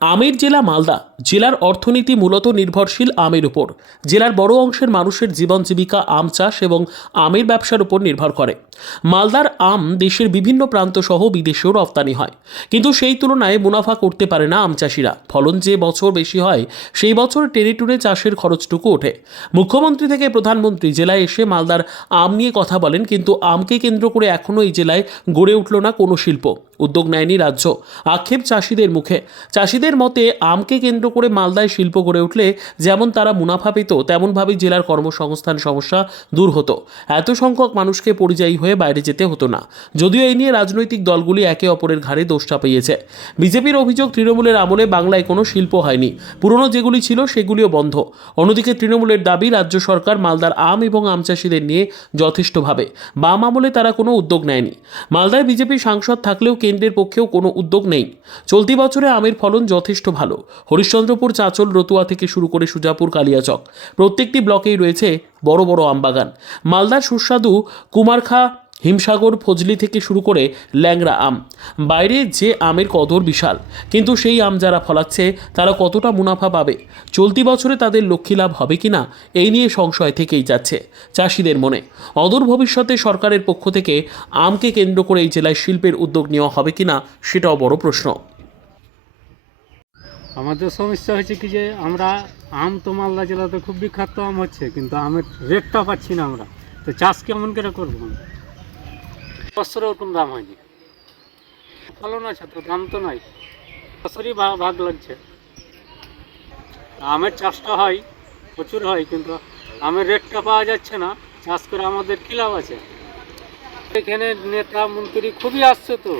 আমের জেলা মালদা। জেলার অর্থনীতি মূলত নির্ভরশীল আমের উপর। জেলার বড় অংশের মানুষের জীবন জীবিকা আম চাষ এবং আমের ব্যবসার উপর নির্ভর করে। মালদার আম দেশের বিভিন্ন প্রান্ত সহ বিদেশেও রপ্তানি হয়, কিন্তু সেই তুলনায় মুনাফা করতে পারে না আম চাষিরা। ফলন যে বছর বেশি হয় সেই বছর টেনে টুনে চাষের খরচটুকু ওঠে। মুখ্যমন্ত্রী থেকে প্রধানমন্ত্রী জেলায় এসে মালদার আম নিয়ে কথা বলেন, কিন্তু আমকে কেন্দ্র করে এখনও এই জেলায় গড়ে উঠল না কোনো শিল্প। উদ্যোগ নেয়নি রাজ্য। আক্ষেপ চাষিদের মুখে। চাষিদের মতে আমকে কেন্দ্র করে মালদায় শিল্প গড়ে উঠলে যেমন তারা মুনাফা পেত, তেমনভাবেই জেলার কর্মসংস্থান সমস্যা দূর হতো। এত সংখ্যক মানুষকে পরিযায়ী হয়ে বাইরে যেতে হতো না। যদিও এই নিয়ে রাজনৈতিক দলগুলি একে অপরের ঘাড়ে দোষ চাপিয়েছে। বিজেপির অভিযোগ, তৃণমূলের আমলে বাংলায় কোনো শিল্প হয়নি, পুরনো যেগুলি ছিল সেগুলিও বন্ধ। অন্যদিকে তৃণমূলের দাবি, রাজ্য সরকার মালদার আম এবং আম চাষিদের নিয়ে যথেষ্ট ভাবে। বাম আমলে তারা কোনো উদ্যোগ নেয়নি। মালদায় বিজেপি সাংসদ থাকলেও কেন্দ্রের পক্ষেও কোনো উদ্যোগ নেই। চলতি বছরে আমের ফলন যথেষ্ট ভালো। হরিশ্চন্দ্রপুর, চাঁচল, রতুয়া থেকে শুরু করে সুজাপুর, কালিয়াচক প্রত্যেকটি ব্লকেই রয়েছে বড় বড় আম বাগান। মালদার সুস্বাদু কুমারখা, হিমসাগর, ফজলি থেকে শুরু করে ল্যাংড়া আম। বাইরে যে আমের কদর বিশাল, কিন্তু সেই আম যারা ফলাচ্ছে তারা কতটা মুনাফা পাবে, চলতি বছরে তাদের লক্ষ্মী লাভ হবে কিনা, এই নিয়ে সংশয় থেকেই যাচ্ছে চাষিদের মনে। অদূর ভবিষ্যতে সরকারের পক্ষ থেকে আমকে কেন্দ্র করে এই জেলায় শিল্পের উদ্যোগ নেওয়া হবে কিনা, সেটাও বড় প্রশ্ন। আমাদের সমস্যা হচ্ছে কি যে আমরা আম তো মালদা জেলাতে খুব বিখ্যাত আম হচ্ছে, কিন্তু আমের রেটটা পাচ্ছি না আমরা। তো চাষ কেমন করে করবো? বছরে ওরকম দাম হয়নি। ফলন আছে তো দাম তো নাই, বছরই ভাগ লাগছে। আমের চাষটা হয়, প্রচুর হয়, কিন্তু আমের রেটটা পাওয়া যাচ্ছে না। চাষ করে আমাদের কী লাভ আছে? এখানে নেতা মন্ত্রী খুবই আসছে তো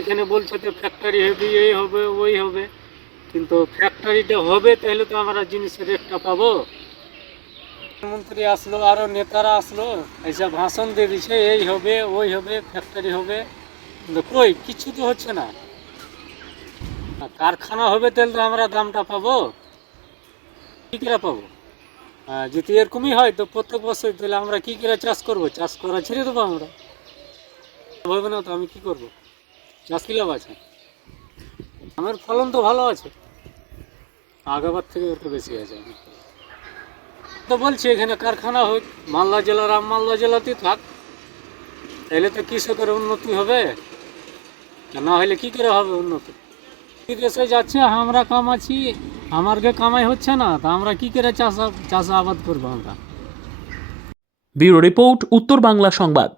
এখানে বলছে তো ফ্যাক্টরি হবে, এই হবে, ওই হবে, কিন্তু ফ্যাক্টরিটা হবে তাহলে তো আমরা জিনিসের রেটটা পাবো। মন্ত্রী আসলো, আরও নেতারা আসলো, এইসব ভাষণ দিয়ে দিচ্ছে এই হবে, ওই হবে, ফ্যাক্টরি হবে, কিন্তু কই কিছু তো হচ্ছে না। কারখানা হবে তাহলে তো আমরা দামটা পাবো, কী করে পাবো? যদি এরকমই হয় তো প্রত্যেক বছর তাহলে আমরা কী করে চাষ করবো? চাষ করা ছেড়ে দেবো আমরা, হবে না তো আমি কী করবো? চাষ কি লাভ আছে? আমের ফলন তো ভালো আছে, আগেবার থেকে একটু বেশি আছে। তো বলছি এখানে কারখানা হোক, মালদা জেলার আম মালদা জেলাতেই থাক, তাহলে তো কৃষকের উন্নতি হবে, না হলে কী করে হবে উন্নতি? বিদেশে যাচ্ছে, আমরা কামাচ্ছি, আমারকে কামাই হচ্ছে না, তা আমরা কী করে চাষাবাদ করবো আমরা? ব্যুরো রিপোর্ট, উত্তর বাংলা সংবাদ।